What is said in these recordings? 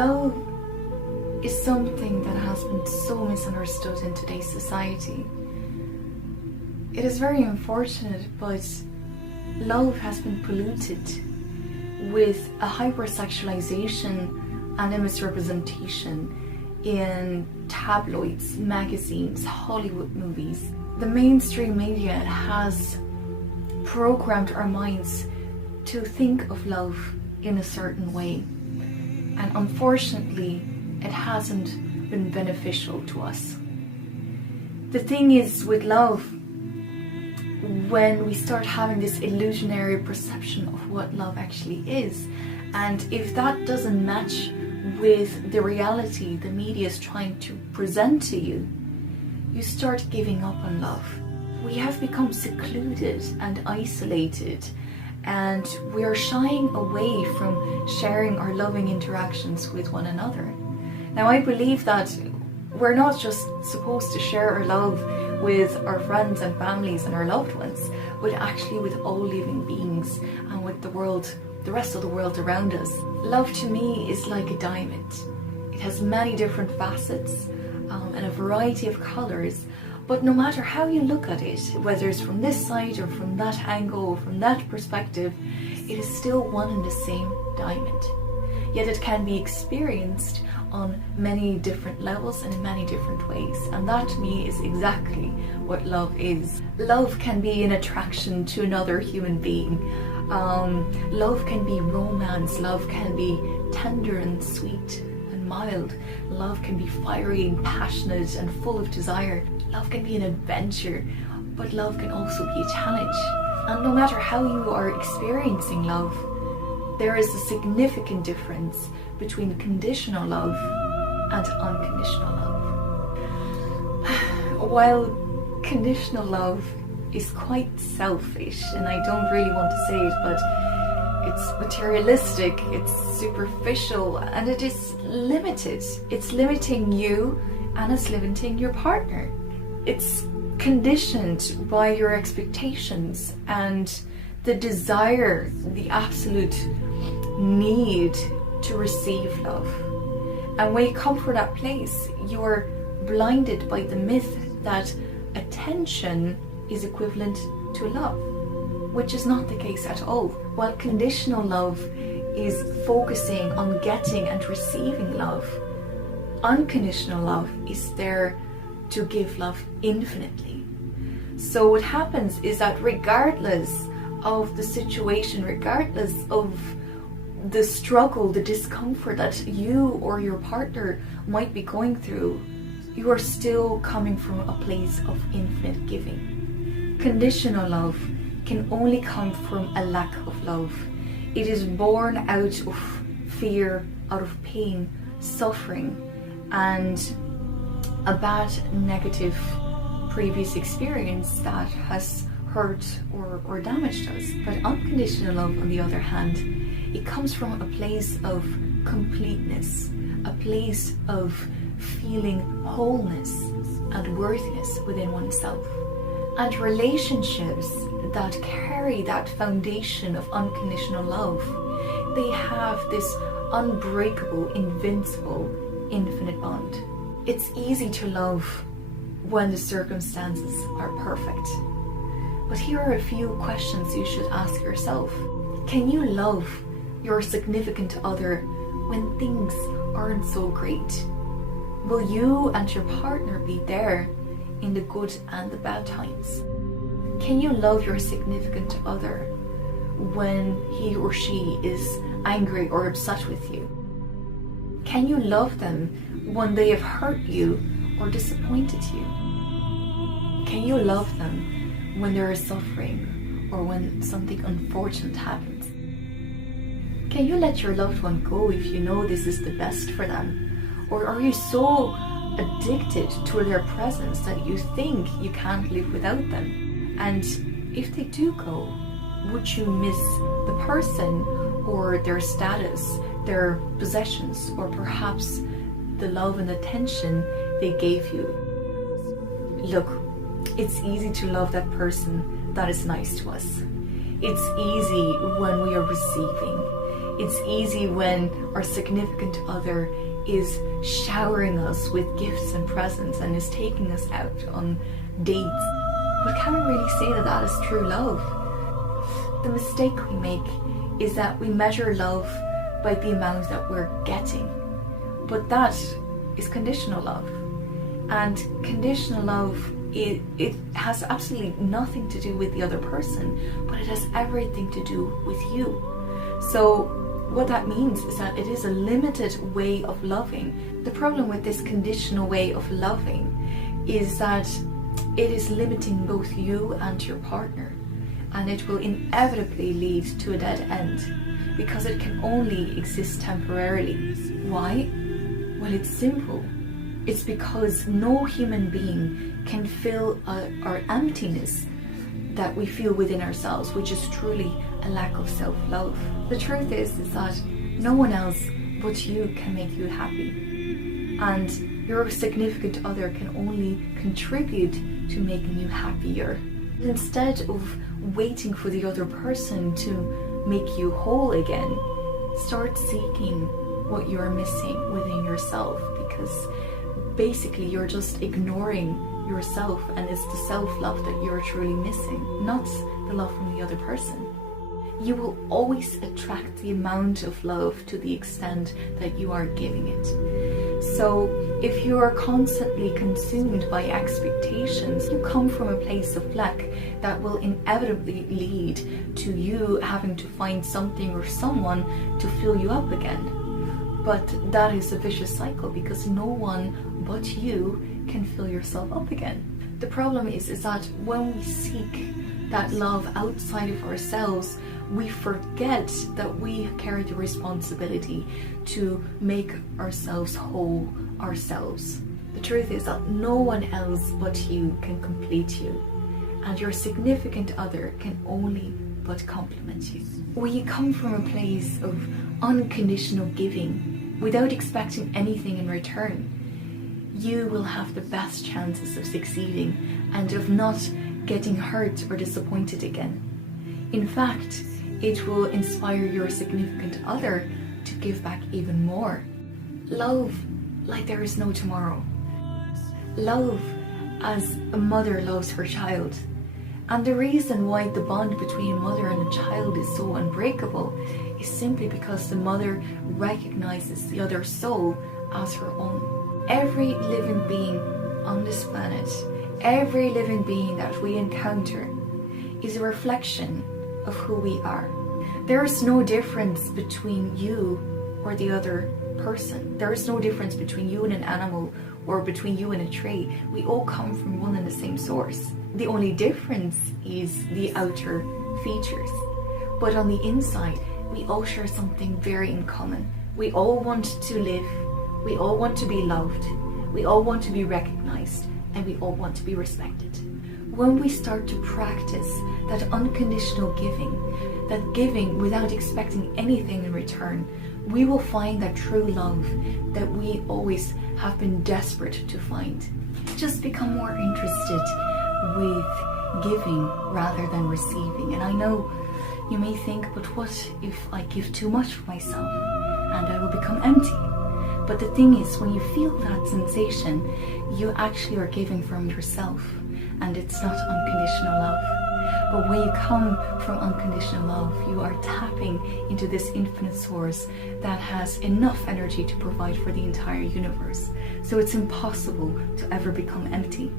Love is something that has been so misunderstood in today's society. It is very unfortunate, but love has been polluted with a hypersexualization and a misrepresentation in tabloids, magazines, Hollywood movies. The mainstream media has programmed our minds to think of love in a certain way, and unfortunately it hasn't been beneficial to us. The thing is with love, when we start having this illusionary perception of what love actually is, and if that doesn't match with the reality the media is trying to present to you, you start giving up on love. We have become secluded and isolated, and we are shying away from sharing our loving interactions with one another. Now, I believe that we're not just supposed to share our love with our friends and families and our loved ones, but actually with all living beings and with the world, the rest of the world around us. Love to me is like a diamond. It has many different facets and a variety of colors, but no matter how you look at it, whether it's from this side or from that angle or from that perspective, it is still one and the same diamond. Yet it can be experienced on many different levels and in many different ways, and that to me is exactly what love is. Love can be an attraction to another human being. Love can be romance. Love can be tender and sweet and mild. Love can be fiery and passionate and full of desire. Love can be an adventure, but love can also be a challenge. And no matter how you are experiencing love, there is a significant difference between conditional love and unconditional love. While conditional love is quite selfish, and I don't really want to say it, but it's materialistic, it's superficial, and it is limited. It's limiting you and it's limiting your partner. It's conditioned by your expectations and the desire, the absolute need to receive love. And when you come from that place, you're blinded by the myth that attention is equivalent to love, which is not the case at all. While conditional love is focusing on getting and receiving love, unconditional love is there to give love infinitely. So what happens is that regardless of the situation, regardless of the struggle, the discomfort that you or your partner might be going through, you are still coming from a place of infinite giving. Conditional love can only come from a lack of love. It is born out of fear, out of pain, suffering, and a bad negative previous experience that has hurt or damaged us. But unconditional love, on the other hand, it comes from a place of completeness, a place of feeling wholeness and worthiness within oneself. And relationships that carry that foundation of unconditional love, they have this unbreakable, invincible, infinite bond. It's easy to love when the circumstances are perfect. But here are a few questions you should ask yourself. Can you love your significant other when things aren't so great? Will you and your partner be there in the good and the bad times? Can you love your significant other when he or she is angry or upset with you? Can you love them when they have hurt you or disappointed you? Can you love them when they are suffering or when something unfortunate happens? Can you let your loved one go if you know this is the best for them? Or are you so addicted to their presence that you think you can't live without them? And if they do go, would you miss the person or their status, their possessions, or perhaps the love and attention they gave you? Look, it's easy to love that person that is nice to us. It's easy when we are receiving. It's easy when our significant other is showering us with gifts and presents and is taking us out on dates. But can we really say that that is true love? The mistake we make is that we measure love by the amount that we're getting. But that is conditional love. And conditional love, it has absolutely nothing to do with the other person, but it has everything to do with you. So what that means is that it is a limited way of loving. The problem with this conditional way of loving is that it is limiting both you and your partner, and it will inevitably lead to a dead end because it can only exist temporarily. Why? Well, it's simple. It's because no human being can fill our emptiness that we feel within ourselves, which is truly a lack of self-love. The truth is that no one else but you can make you happy, and your significant other can only contribute to making you happier. Instead of waiting for the other person to make you whole again, start seeking what you're missing within yourself, because basically you're just ignoring yourself, and it's the self-love that you're truly missing, not the love from the other person. You will always attract the amount of love to the extent that you are giving it. So if you are constantly consumed by expectations, you come from a place of lack that will inevitably lead to you having to find something or someone to fill you up again. But that is a vicious cycle, because no one but you can fill yourself up again. The problem is that when we seek that love outside of ourselves, we forget that we carry the responsibility to make ourselves whole ourselves. The truth is that no one else but you can complete you, and your significant other can only but complement you. When you come from a place of unconditional giving without expecting anything in return, you will have the best chances of succeeding and of not getting hurt or disappointed again. In fact, it will inspire your significant other to give back even more. Love like there is no tomorrow. Love as a mother loves her child. And the reason why the bond between a mother and a child is so unbreakable is simply because the mother recognizes the other soul as her own. Every living being on this planet, every living being that we encounter is a reflection of who we are. There is no difference between you or the other person. There is no difference between you and an animal or between you and a tree. We all come from one and the same source. The only difference is the outer features. But on the inside, we all share something very in common. We all want to live, we all want to be loved, we all want to be recognized, and we all want to be respected. When we start to practice that unconditional giving, that giving without expecting anything in return, we will find that true love that we always have been desperate to find. Just become more interested with giving rather than receiving. And I know you may think, but what if I give too much of myself and I will become empty? But the thing is, when you feel that sensation, you actually are giving from yourself, and it's not unconditional love. But when you come from unconditional love, you are tapping into this infinite source that has enough energy to provide for the entire universe. So it's impossible to ever become empty.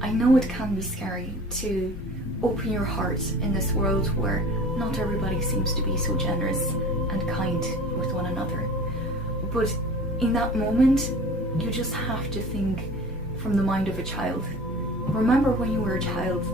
I know it can be scary to open your heart in this world where not everybody seems to be so generous and kind with one another. But in that moment, you just have to think from the mind of a child. Remember when you were a child,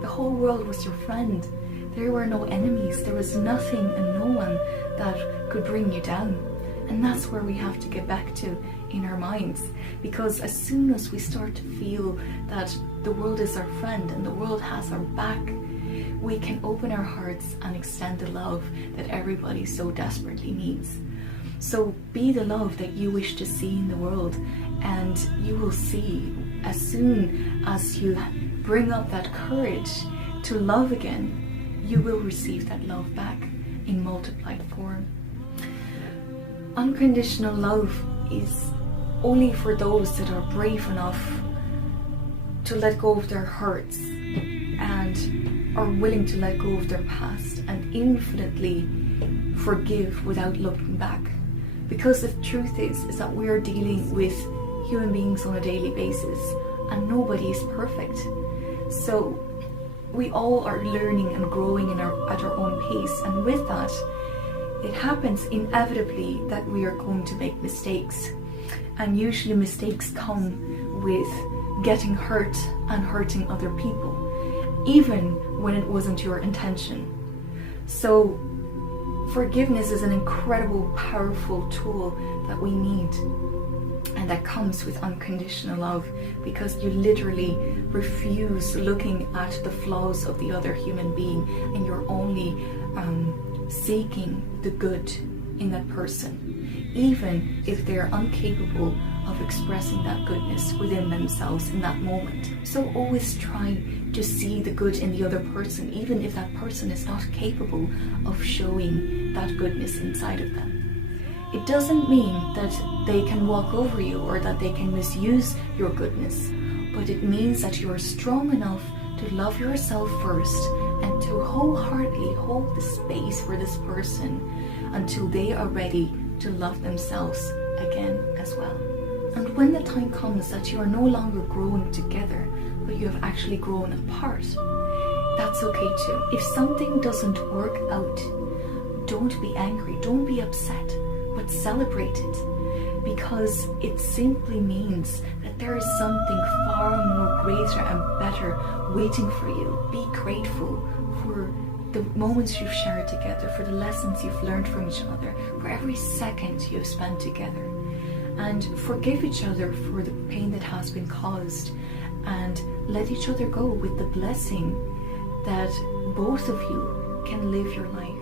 the whole world was your friend. There were no enemies. There was nothing and no one that could bring you down. And that's where we have to get back to in our minds. Because as soon as we start to feel that the world is our friend and the world has our back, we can open our hearts and extend the love that everybody so desperately needs. So be the love that you wish to see in the world, and you will see, as soon as you bring up that courage to love again, you will receive that love back in multiplied form. Unconditional love is only for those that are brave enough to let go of their hurts and are willing to let go of their past and infinitely forgive without looking back. Because the truth is that we are dealing with human beings on a daily basis and nobody is perfect. So we all are learning and growing at our own pace, and with that, it happens inevitably that we are going to make mistakes. And usually mistakes come with getting hurt and hurting other people, even when it wasn't your intention. So forgiveness is an incredible, powerful tool that we need, and that comes with unconditional love, because you literally refuse looking at the flaws of the other human being, and you're only seeking the good in that person, even if they're incapable of expressing that goodness within themselves in that moment. So always try to see the good in the other person, even if that person is not capable of showing that goodness inside of them. It doesn't mean that they can walk over you or that they can misuse your goodness, but it means that you are strong enough to love yourself first and to wholeheartedly hold the space for this person until they are ready to love themselves again as well. And when the time comes that you are no longer growing together, but you have actually grown apart, that's okay too. If something doesn't work out, don't be angry, don't be upset, but celebrate it, because it simply means that there is something far more greater and better waiting for you. Be grateful for the moments you've shared together, for the lessons you've learned from each other, for every second you've spent together. And forgive each other for the pain that has been caused, and let each other go with the blessing that both of you can live your life